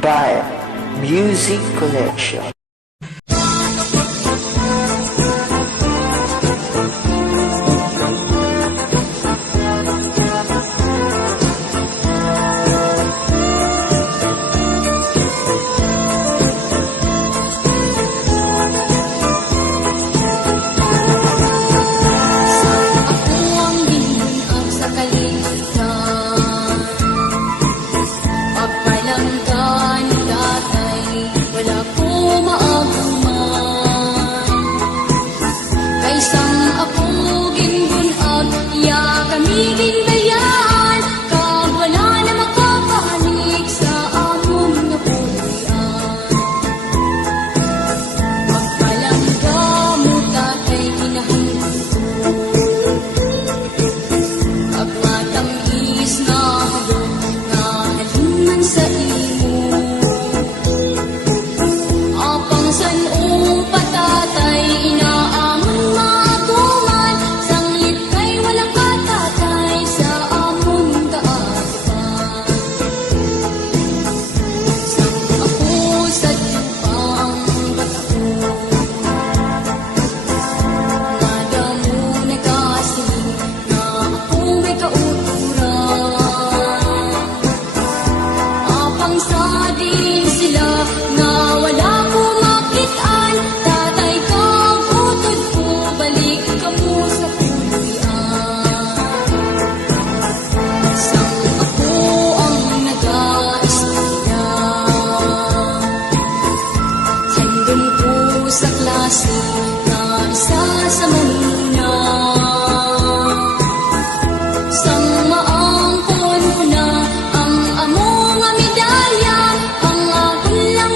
by Music Connection. Sang maangkon ko na ang among medalya, ang akong lang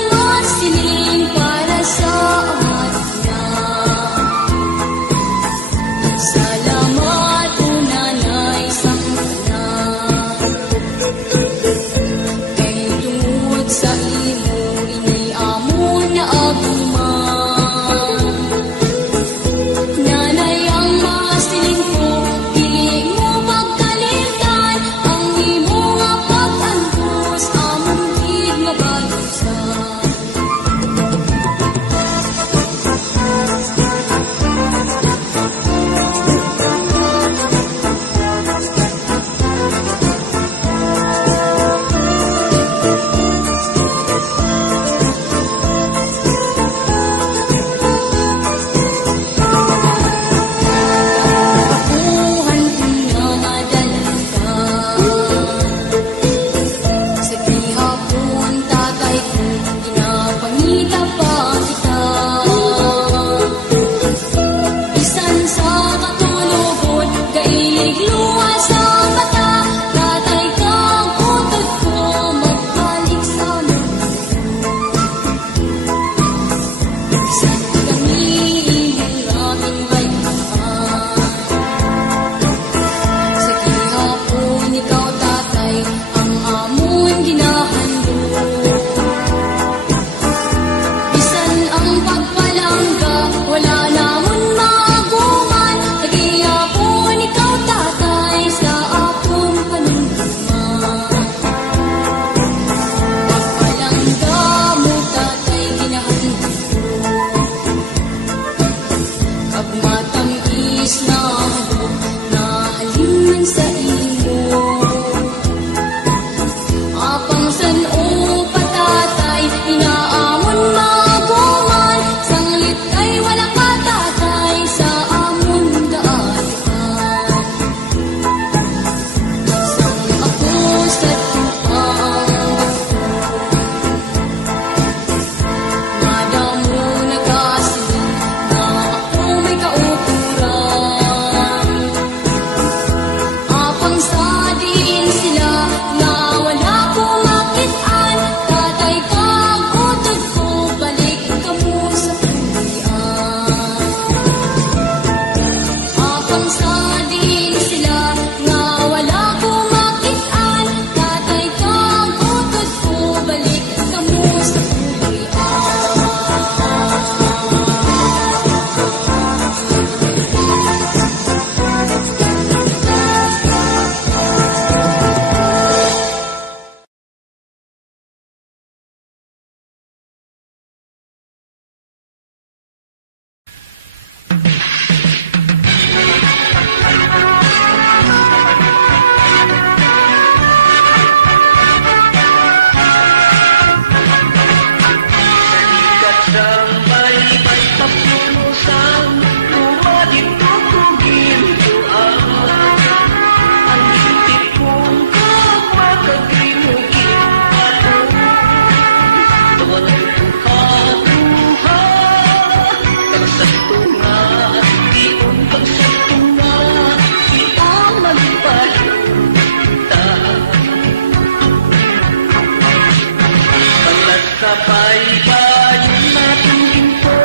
baybayin natin ginto,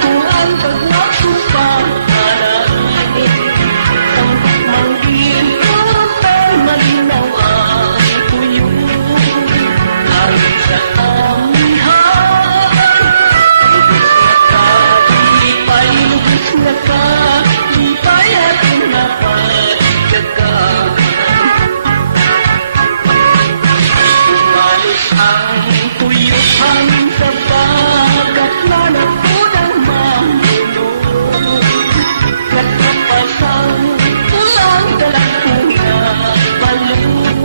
kung ang pagmasukan hanain. Ang manggil ko ay malinaw ang tuyo, hangin sa amihan. Lubos na ka, lipay at napagkat ka. Umalis ang tuyo, hangin sa bagat na napunang mahulog. Nagpapasang tulang dalakuna palong,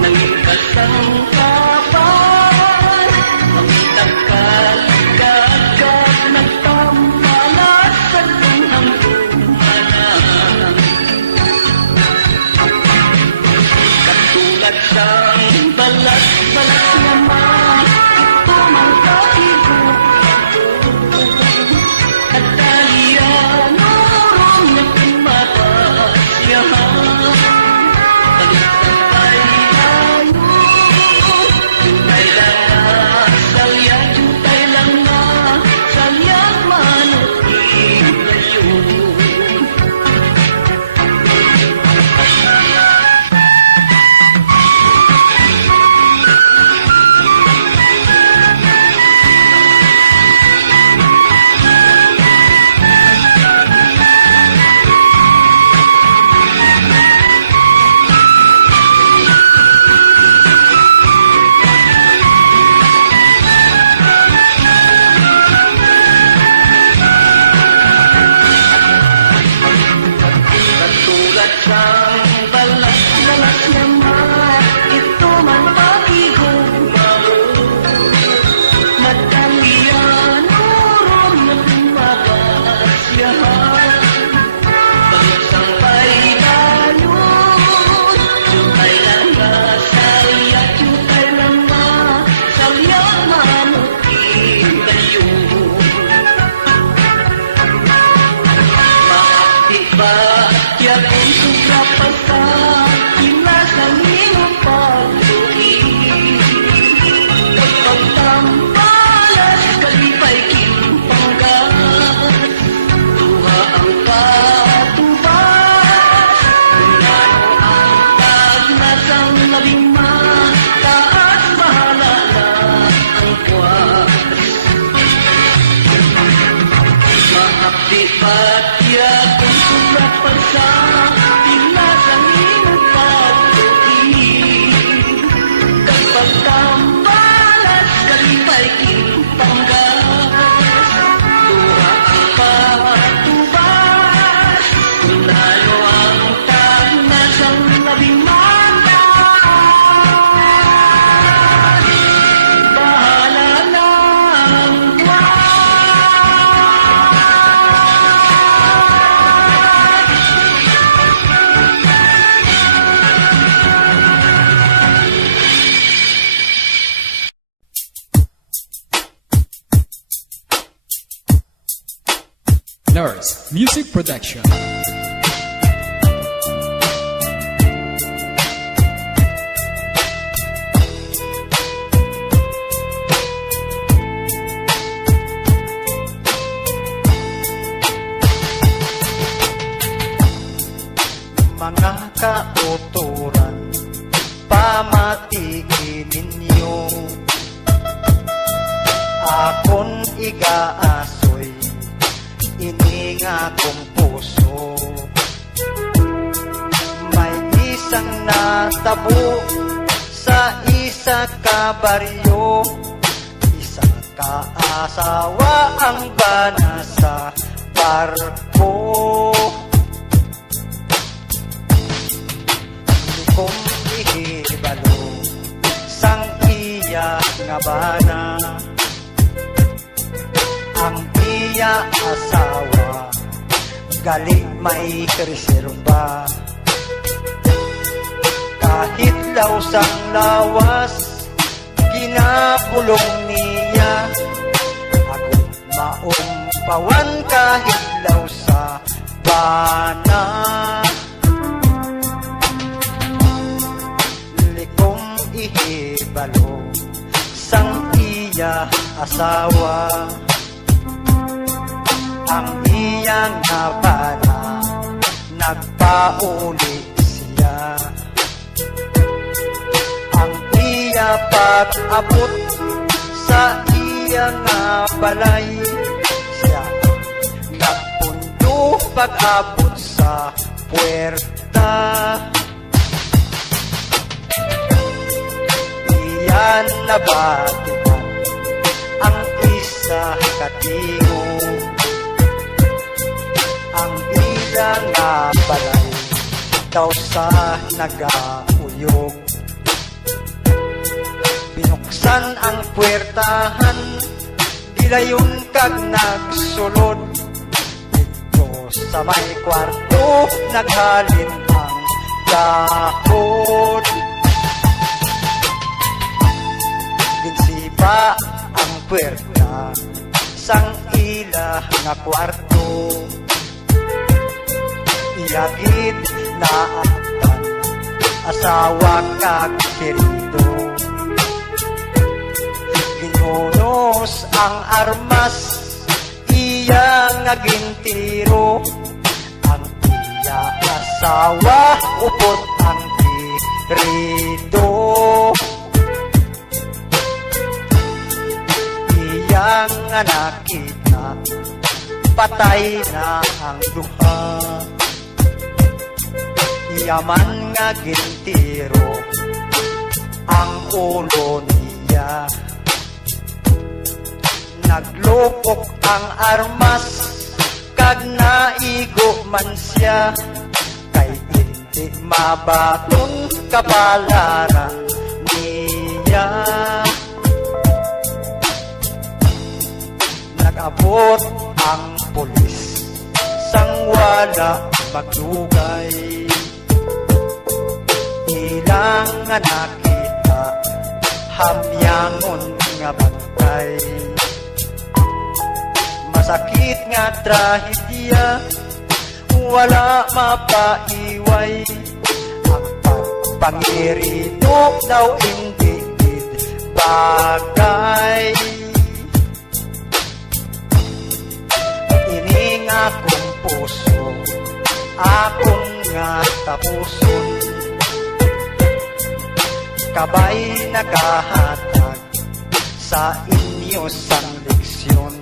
naging kasang kapal, ang nagkaligagag nagtamalas sa tunang tumanan. Katulad siyang balat-balat naman, ito mang kaibog at dalian norong nagmapasyahan. Baliktad ay tayo, jutay lang na salya, jutay lang na salyang manutin ngayon. Katulad siyang balat-balat naman, ito man pakigumawa. Madalian norong nagmapasyahan. Bagsang baybayon, jutay lang na salya, jutay lang na salyang manutin ngayon. Maakti ba yakong sobra pa sa inasang iyong pagluin? Pagtambalas kalipay kimpanggas, luha ang patubas. Kung ano ang tagnasang nalima, taas bahala na ang kwas. Maakti ba't yakong sobra pa sa pinasang iyong pagluin? Kapag tambalas kalipay kimpanggas, luha ang patubas. Kung ano ang tagnasang nabimanda, bahala na ang Nurse Music Production. Mga kauturan, pamatigin ninyo. Akon igaasoy, ininga kong puso. May isang natabo sa isa ka baryo, isang kaasawa ang bana sa barko. Kung ihibalo sang iya nga bana, ang iya asawa galing may reserba. Kahit lawsang lawas ginapulong niya, ako maumpawan kahit lawsa bana. Likom ihibalo sang iya asawa. Ang iyang nabana, nagpauli siya. Ang iya pag-abot sa iya nga balay, siya nagpundo pag-abot sa puwerta. Iyan nabatikan ang isa katingo, ang ila nga balay daw sa nagauyog. Binuksan ang puwertahan, gilayon kag nagsulod. Dito sa may kwarto naghalin ang dahon. Ginsipa ang puwerta sang ila nga kwarto. Iyagid na aktan asawa kag kerido. Ginunos ang armas, iya nga gintiro. Ang iya asawa upot ang kerido. Iyang nga nakita, patay na ang duha. Yaman nga gintiro ang ulo niya. Naglupok ang armas, kag naigo man siya. Kay hindi mabaton kabalaran niya. Nag-abot ang pulis, sang wala magdugay. Ilang nga nakita, hamyangon nga bantay. Masakit nga trahedya, wala mapaiway. Ang pagpangirito daw hindi bagay. Ini nga kong puso, akong nga tapuson. Kabay nagahatag sa inyo sang leksyon.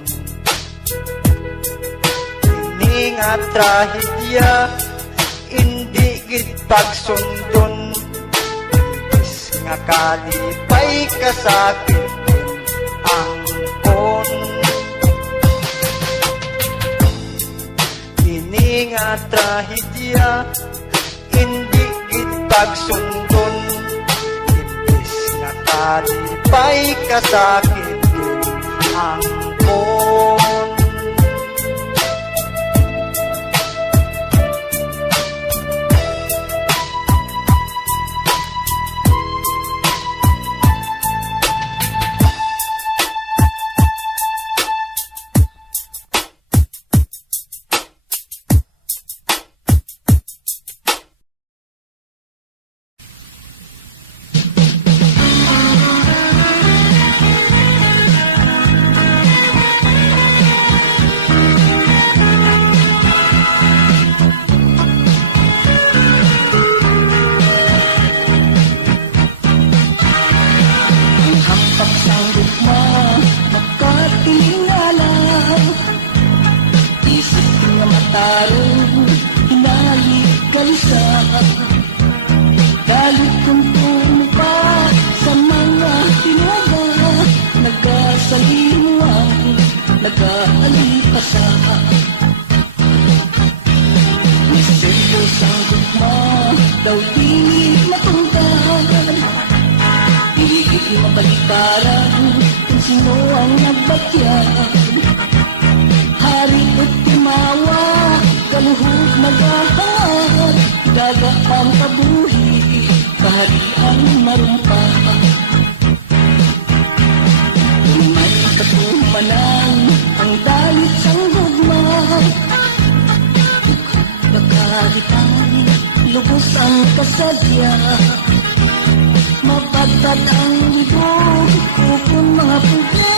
Ini nga trahedya, hindi gid pagsundon. Is nga kalipay kasakit ang kon. Ini nga trahedya, hindi gid pagsundon. Kalipay kasakit ang kon. tarong hinalik kalisa. Galit kong pumupa sa mga tinaga, nagkasalimuang, nag-aalipasa. Misterios ang gugma, daw di matungkad. Iigit mabalikaran kung sino ang nagbatyag. Hari at timawa, kaluhog magahad, daga ang kabuhi, kaharian marumpa. May katumanan ang dalit sang gugma, pagkagitan, lubos ang kasadya. Mapagtat ang libog, upong mga puga,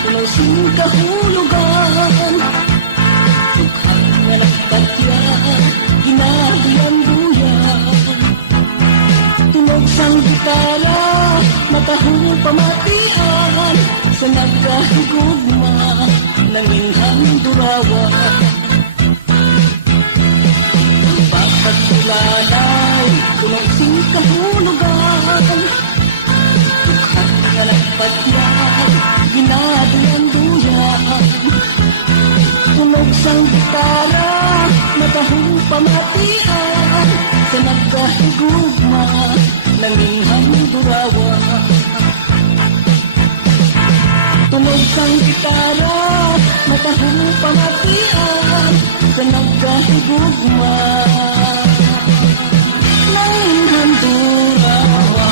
puno sing kahulugan. Tughang nga nagpatya, ginagyan buyan. Tunog sang gitara, matahong pamatian, sa nagkahigugma, nanginghang durawan. Pagkulanay, tunog sing kahulugan. Tughang nga nagpatya, ginagyan buyan. Tunog sang gitara, matahong pamatian, sa nagkahigugma, nanginghang durawan. Tunog sang gitara, matahong pamatian, sa nagkahigugma, nanginghang durawan.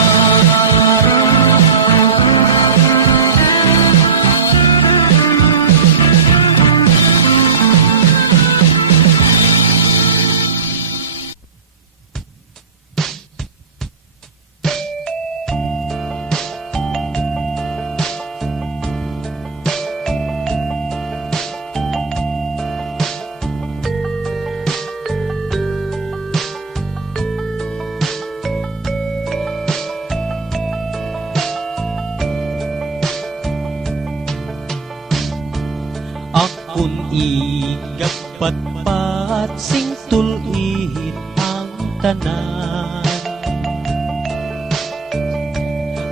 Akun igapatpat sing tulit ang tanan.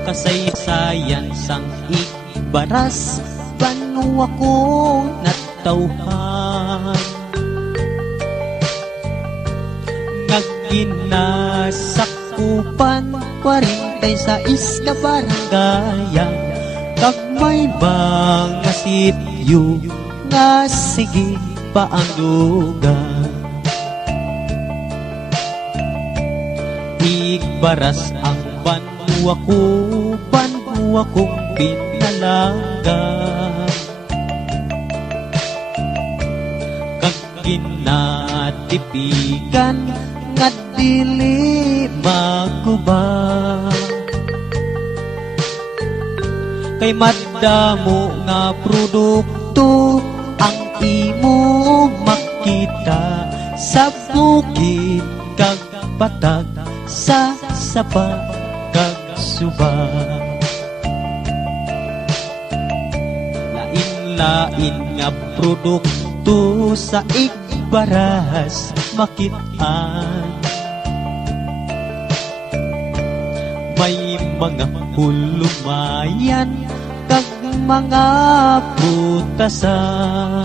Kasaysayan sang igbaras banwa ko natawhan. Naginasakupan 46 ka barangayan, kag may mga sityo nga sige pa ang lugar. Igbaras ang banwa kong pinalaga. Kag ginatipigan nga dili maguba. Kay madamo nga produkto ang imo makita sa bukid kag patag sa sapa kag suba. Lain-lain nga produkto sa igbaras makitaan. May mga hulumayan kag mga putasan.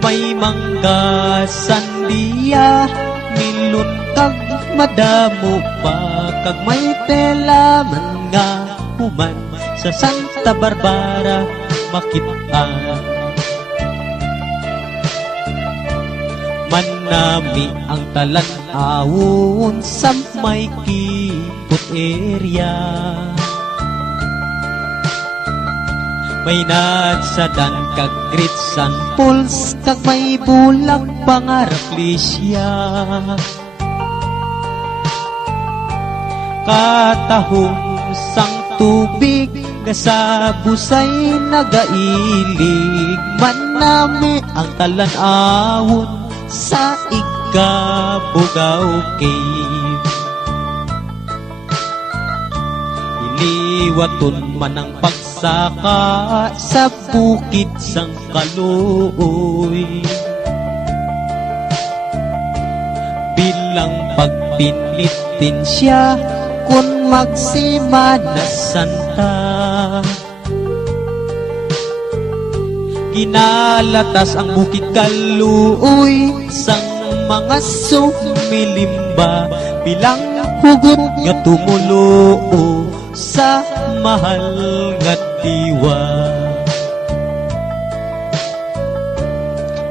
May mangga sandiya, milon kag madamo pa, kag may tela man nga human sa Santa Barbara makitaan. Manami ang talan-awon sa may kipot area. May nagsadan kag grits and pulse, kag may bulag pangaraplisya. Katahong sang tubig nga sa busay nagailig. Manami ang talan-awon sa Igabugaw Cave. Iliwaton man ang pagsaka sa bukid sang Kaluoy. Bilang pagpinitin siya kung magsimana santa. Ginalatas ang bukid Kaluoy sang mga sumilimba, bilang hugot nga tumulo sa mahal nga diwa.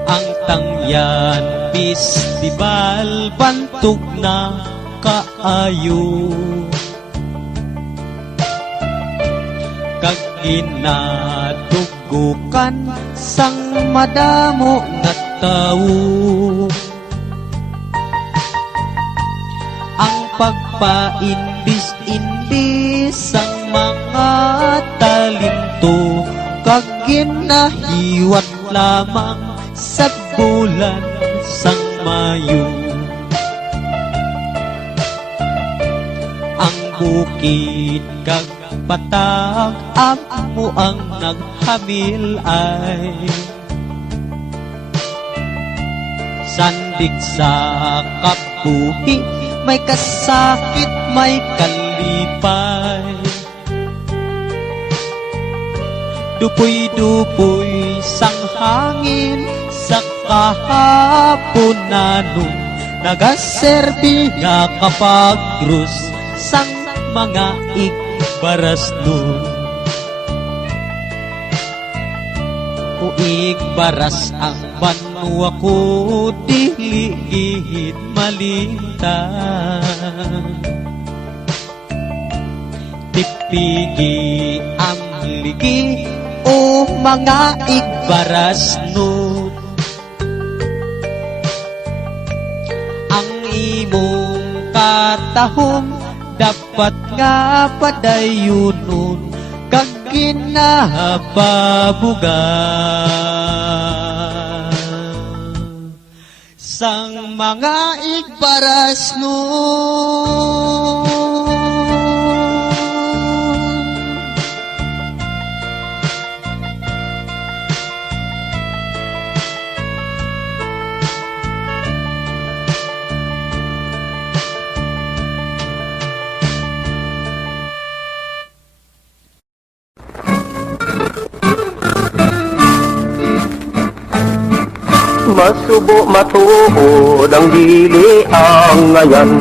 Ang Tangyan Festival bantog na kaayo, kag ginatugukan sang madamo nga tawo. Ang pagpaindis-indis sang mga matalinto kag ginahiwat lamang sa bulan sang Mayo. Ang bukid kag patag amo ang naghamil ay sandig sa kabuhi, may kasakit, may kalipay. Dupoy-dupoy sang hangin sa kahapon na nung nagaserbi nga kapag-grus sang mga igbaras nun. Uig baras ang banwa ko, diligid malintang. Tipigi ang ligi, o mga igbaras nun. Ang imong katahom, dapat nga padayon nun, kag ginahababugan sang mga igbaras nun. Masubo matuod ang dili ang ngayan.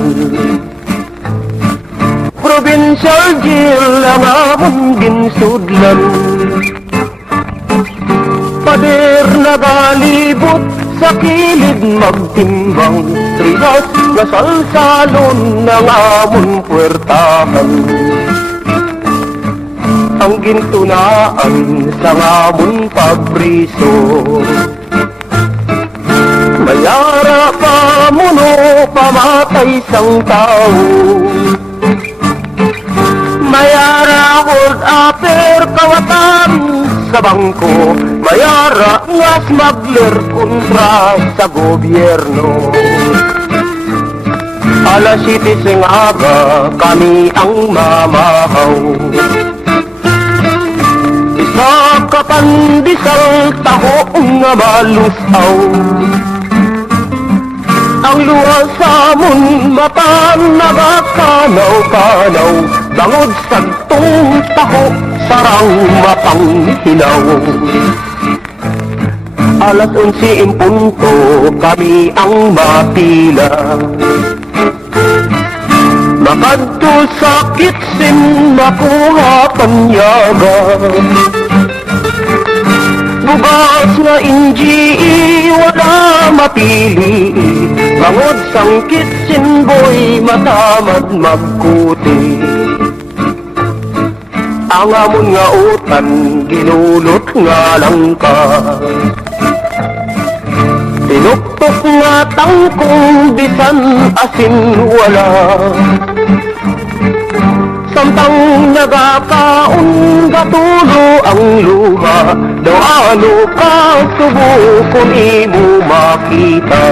Provincial jail ang among ginsudlan. Pader nagalibot sa kilid magtimbang, trihas nga salsalon ng among puwertahan. Ang gintunaan sa among pagpriso, mayara pamuno pamatay sang tao. Mayara hold upper kawatan sa bangko. Mayara nga smuggler kontra sa gobyerno. Alas 7 sing aga kami ang mamahaw. Isa ka pandisal taho nga malusaw. Ang luwas sa amon mata nagakanaw-kanaw, bangod sa tong taho sarang mapanghilaw. Alas 11 in punto kami ang mapila. Makadto sa kitsin makuha panyaga. Bugas nga NGE wala mapili, bangod sang kitchen boy matamad magkuti. Ang amon nga utan ginulot nga langka. Tinuktok nga tangkong bisan asin wala. Samtang nagakaon gatulo ang luha, daw ano ka subo kung imo makita.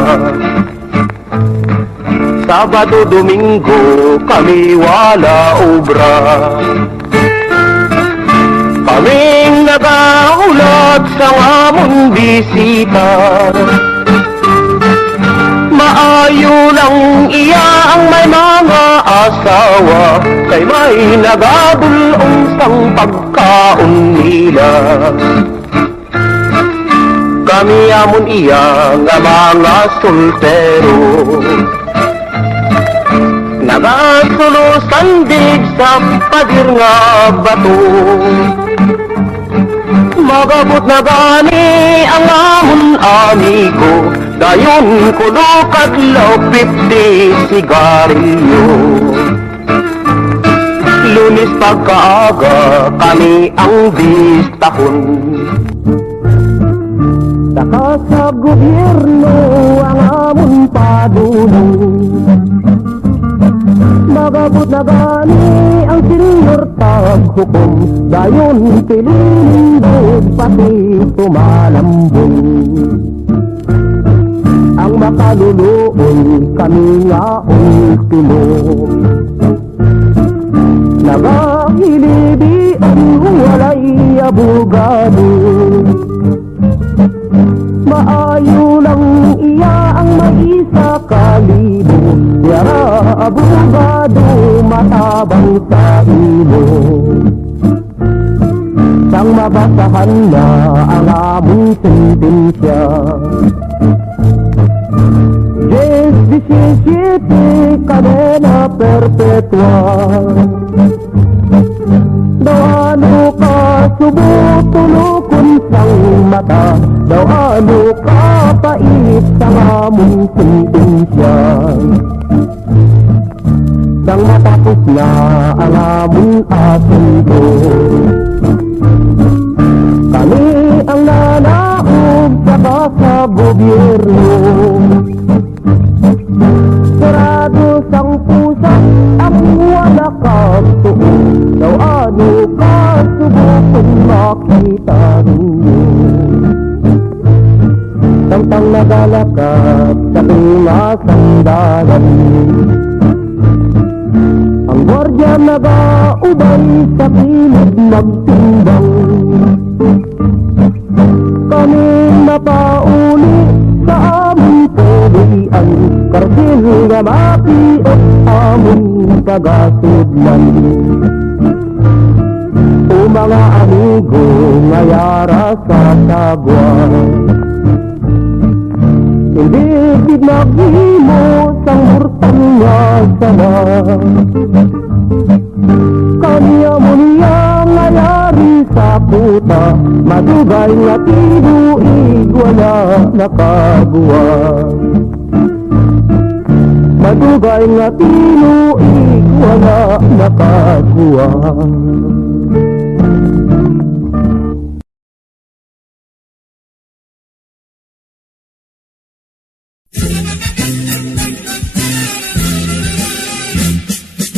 Sabado, Domingo kami wala obra. Kaming nagaulat sa among bisita. Maayo lang iya ang may mga asawa, kay may nagadulong sang pagkaon nila. Kami amon iya nga mga soltero, nagasulosan dig sa padir nga bato. Magabot na gani ang amon amigo, dayon kulo kadlaw 50 sigarilyo. Lunes pagkaaga kami ang bistahon. Saka sa gobyerno ang amon padulong. magabot na gani ang senyor taghukom, dayon pilindog pati tumalambong. Ang makaluluoy kami nga ultimo, nagahilibi ang walay abogado. Maayo lang iya ang mag-isa kalibo, yara abogado matabang sa ilo. Sang mabasahan na ang among sentensya, 17 kadena perpetua. Daw ano ka subutulukon sang mata, daw ano ka pait sang among sentensya. Sang matapos na ang among asunto, kami ang nanaog sa gobyerno. Sarado sang pusa ang wala kang tuon, daw ano ka subukon makita ninyo. Samtang nagalakad sa pingasang dalan, ang gwardya nagaubay sa kilid magtimbang. Kami mapauli sa aming pulian, karsil nga mapiot aming kagasudlan. O mga amigo ngayara sa sagwa, hindi pinaghimo sang murtang nga sama. Kanya mo niya ngayari sa puta, madugay nga tinuig wala nakagawa. Madugay nga tinuig wala nakagawa.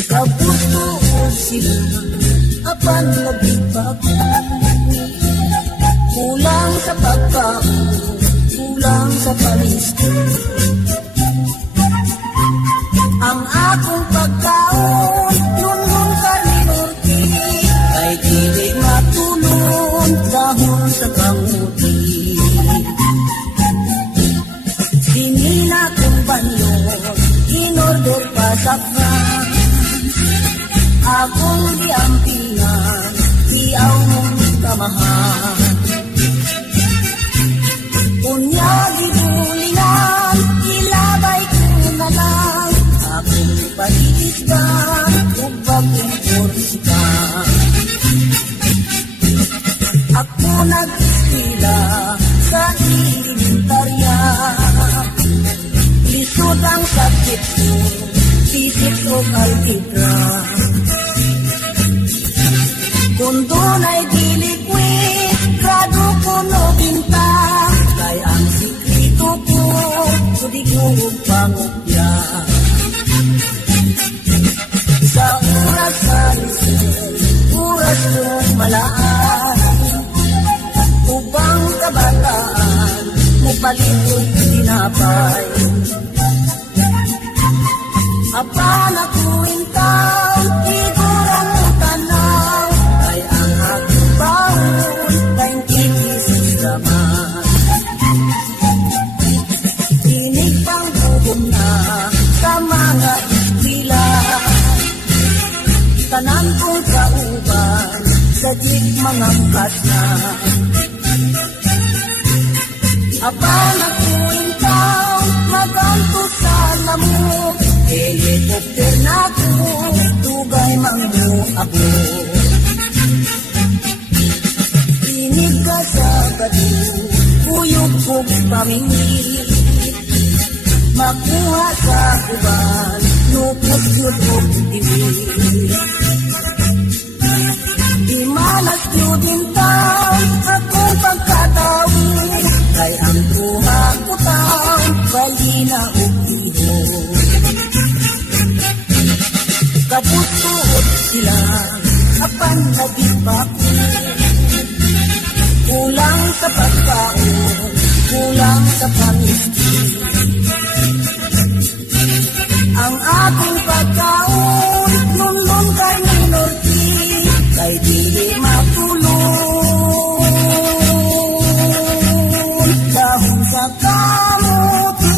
Kapuso ko sila, apan nagipag. Kulang sa pagkaon, kulang sa palisto. Ang akong pagkaon, lunong karninorti, ay kilig matulon dahon sa panguti. Sinina kong banyon, inorder pa sa kran. Akong diampingan, iyaw mong kamahan. Unya gibulingan, ilabay ko na lang. Akong palitiskan, ubag kong kursikan. Ako nag-istila sa elementarya. Lisod ang sakit ko, sisip o algebra. Kung doon'y dilikwi, grado ko no binta. Kay ang sikrito ko, sudi ko pangupya. Sa oras sa lisod, oras kong malaan. Ubang kabataan, mupalikod tinapay. Apan akuin tao, igurang mo tanaw. Kay ang aking baon, 26 naman. Tinig pang bubong na sa mga ikwila. Tanan kong kauban, sa jig mga kat na. Apan akuin tao, maganto sa lamok. Helikopter na ko, tugay mangmo ako. Tinig ka sa badu, kuyog kong pamingin. Makuha sa kuban, lupos yudok diwi. Di malas yudin taon, akong pagkataon. Kay ang tuha ko taon, bali na ukiho. Kabutuot sila apan nagipakit. Kulang sa pagkaon, kulang sa pamiskin. Ang ating pagkaon, nunlun kay minority, kay dili matulog. Dahon sa kamuti.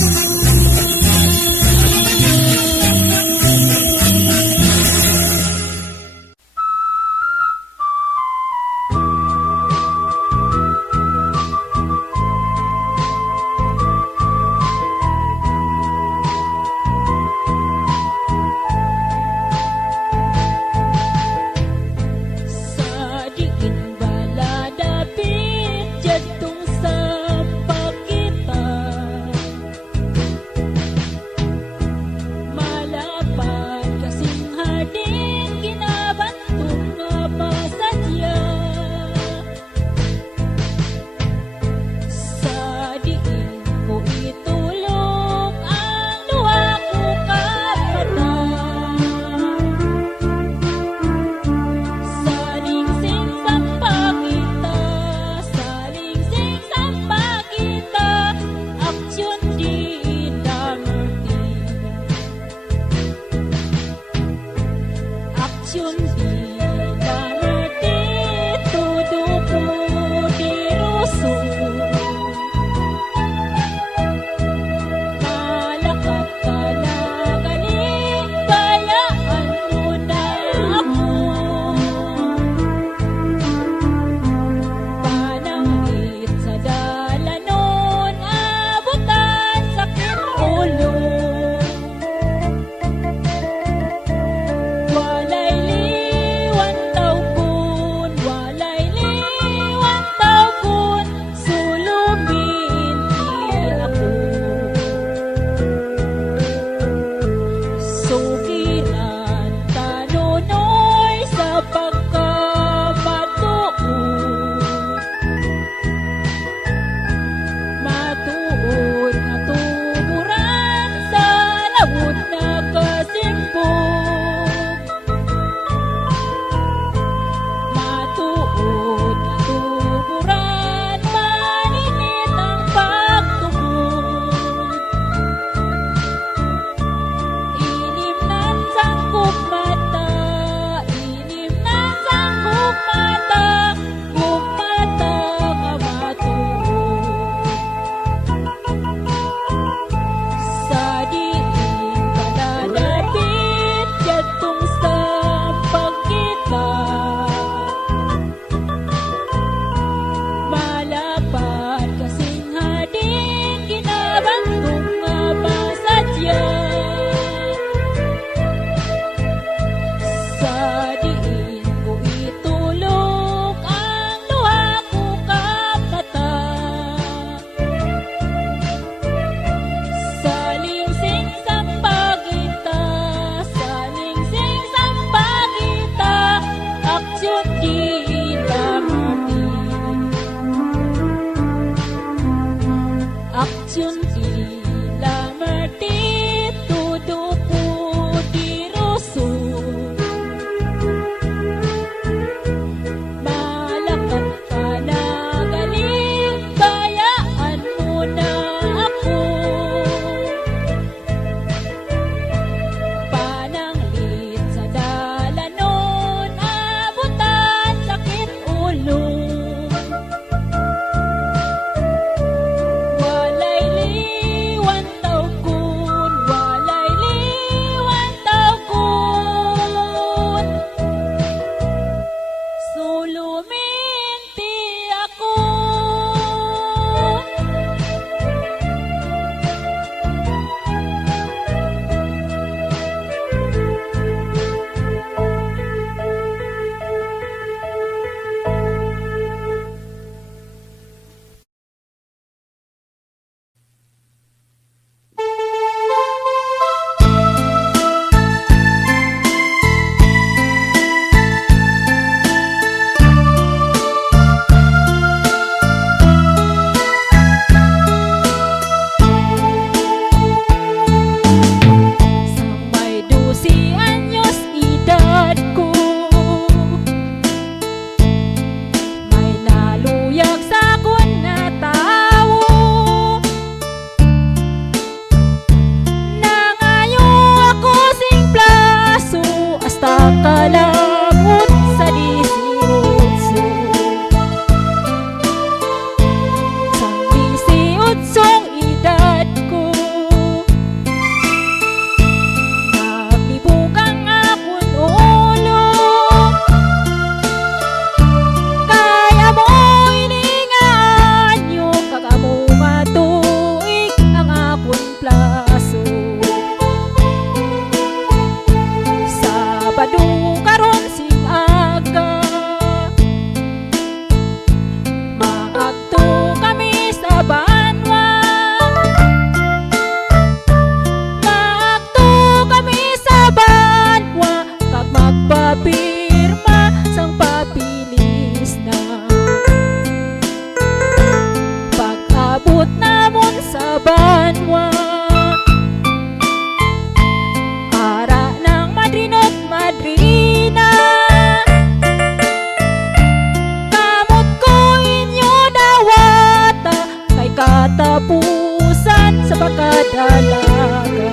tapusan sa pagkadalaga.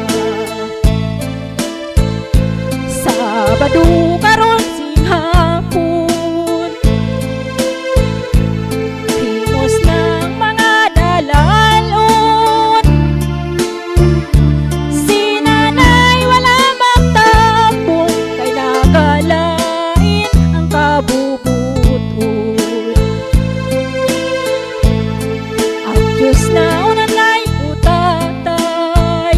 Sabado karon sing hapon, himos ng mga dalalon. Si nanay wala magtapong, kay nagalain ang kabubuton. At Diyos na unanay utatay,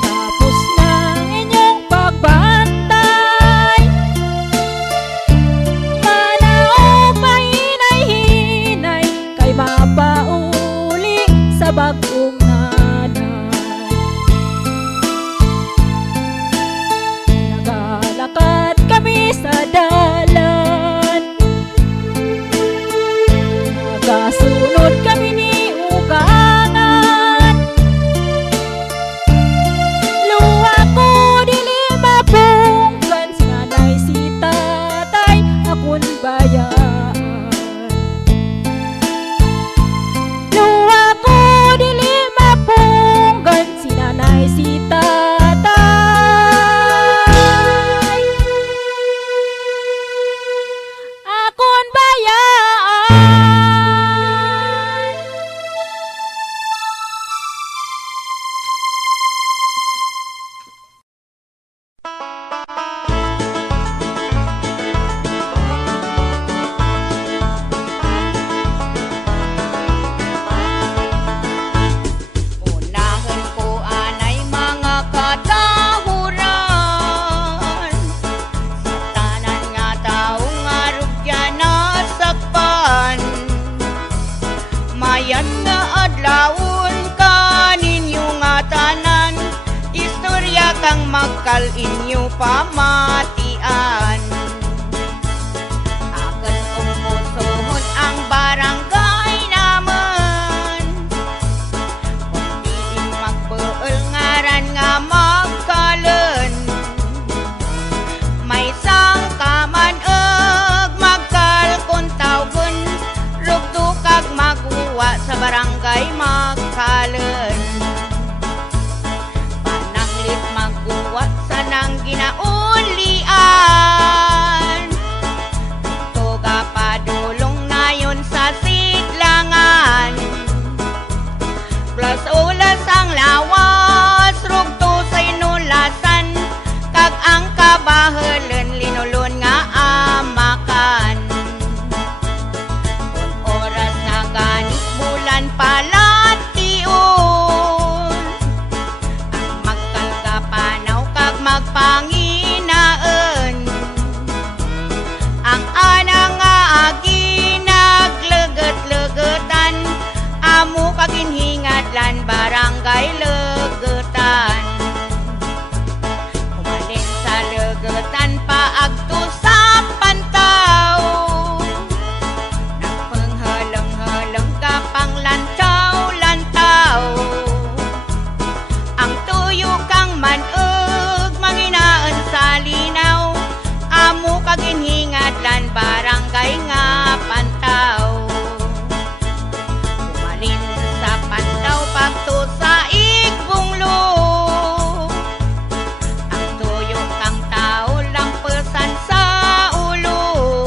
tapos ng inyong pagbantay. Manaog mahinay-hinay, kay mapauli sa bagong nanay. Nagalakad kami sa dalan, nagasunod kami ni ugangan. Luwa ko dili mapunggan, si nanay si tatay akon bayaan. Luwa ko dili mapunggan, si nanay si tatay akon bayaan. Unahan ko anay mga katahuran, sa tanan nga taong nga rugya nasakpan. Mayan nga adlawon kaninyo nga tanan, istorya kang magkal inyo pamatian. Akan umusuhon ang barangay naman, Diin magbeul ngaran nga magkalen. May sangkaman magkal kun tawgon, rugto kag maguwa sa barangay magkalen. Pananglit magguwa sa nang ginaulian, toga padulong nayon sa siglangan. Plus ulas ang lawas, rugto sa inulasan, kag ang kabahalan linulon nga amakan. Kung oras na gani bulan palation, ang magkalga panaw kag magpanginaan. Ang anang nga agi nagleget-legetan, amo kag inhingadlan barangay legetan. Umalin sa legetan paagto sa pantaw, nagpanghalang-halang ka pang lantaw-lantaw. Ang tuyo kang manug manginaan sa linaw, amo kag inhingadlan barangay nga pantaw. Umalin sa pantaw pagto sa igbunglo, ang tuyo kang tao lampesan sa ulo.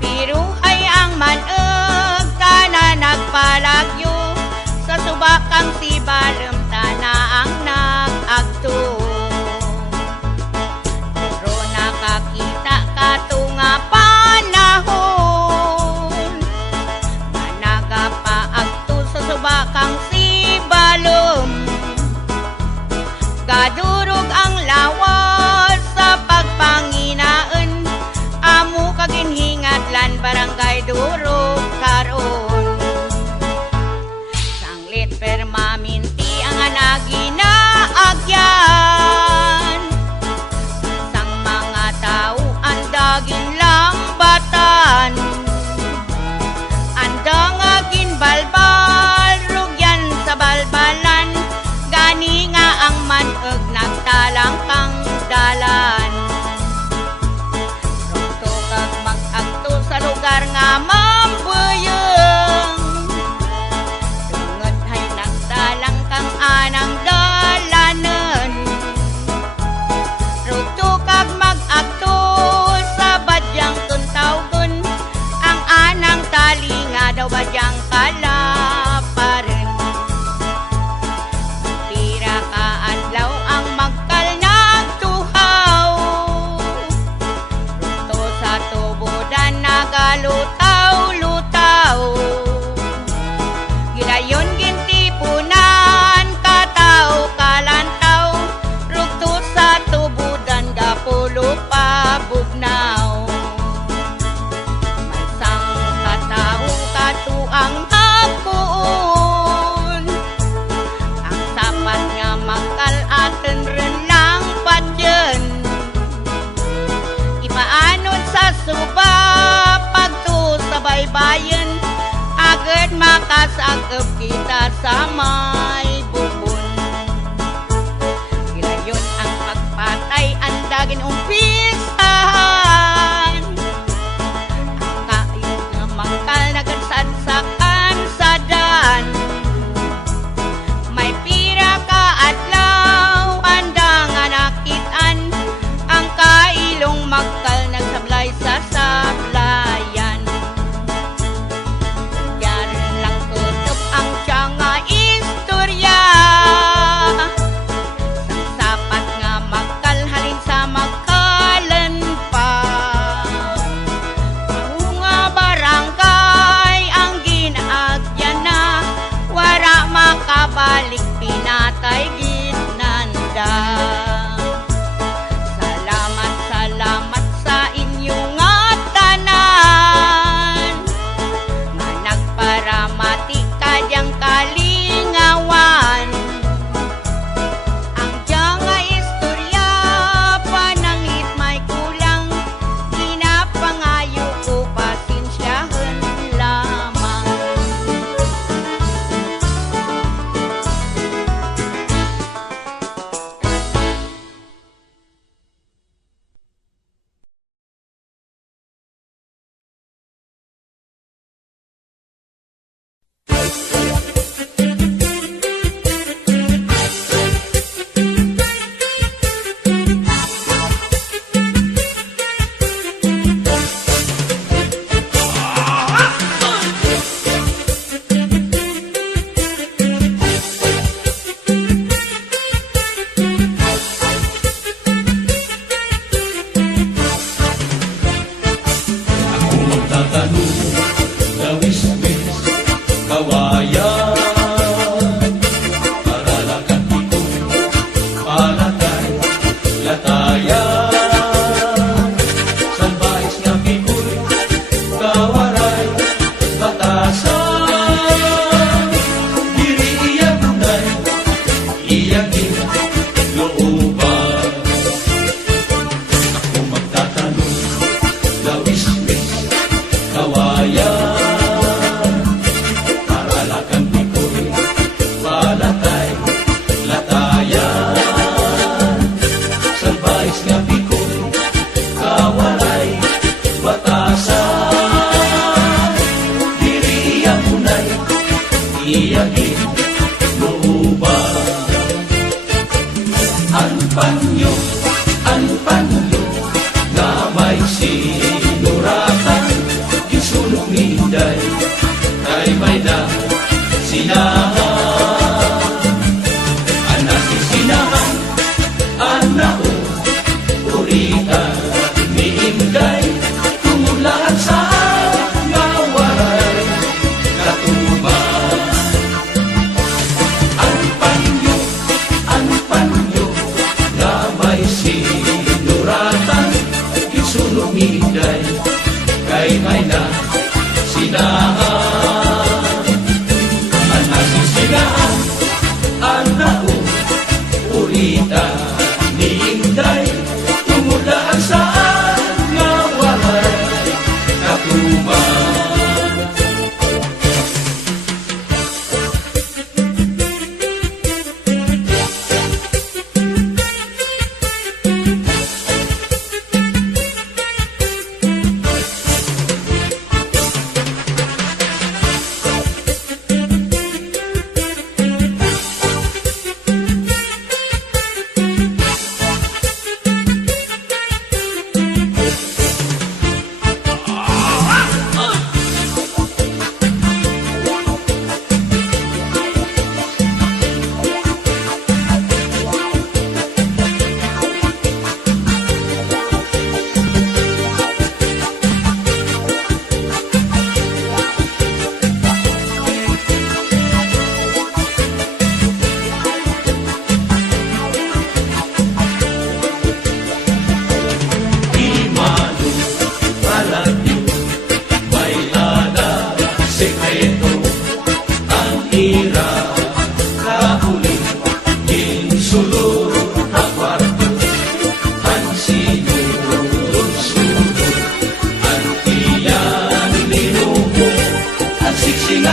Pero ay ang manug kana nagpalagyo, sa subakang si balem tana ang nagagto. Pero nakakita ka to nga panahon, managapaagto sa subakang si balem. Gadurog ang lawas sa pagpanginaan, amo kag inhingadlan barangay durog karon. Sanglit permaminti ang naginaagyan, sang mga tao ang daging lambatan. Andang agin balbal, rugyan sa balbalan, gani nga ang manug nagtalang kang dalan. Rugto kag mag-agto sa lugar nga mambayang, magalutaw-lutaw. Gilayon gintipunan, kataw kalantaw, rugto sa tubudan gapulo pa bugnaw. May sang kataw katuang hapuon, ang sapat nga magkalaten ren lang patyen. Ipaanod sa suba pagto sa baybayen, agad makasagap kita sa may bubon. Gilayon ang pagpatay, andagin umpisahan, ang kain nga mangkal nagansadsakan sa dan. May pira ka adlaw, andang nga nakitaan, ang kailong magkal nagsablay sa sablayan. Yaran lang tutup ang tiyanga istorya, sang sapat nga magkal halin sa magkalan pa. Mahunga barangay ang ginaagyan na, wara makabalik pinatay ginanda. Salamat, salamat sa inyong tanan, nga nagparamati kadyang kalingawan. Ang diyang nga istorya, panangit may kulang, ginapangayo ko pasensyahan lamang.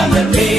family.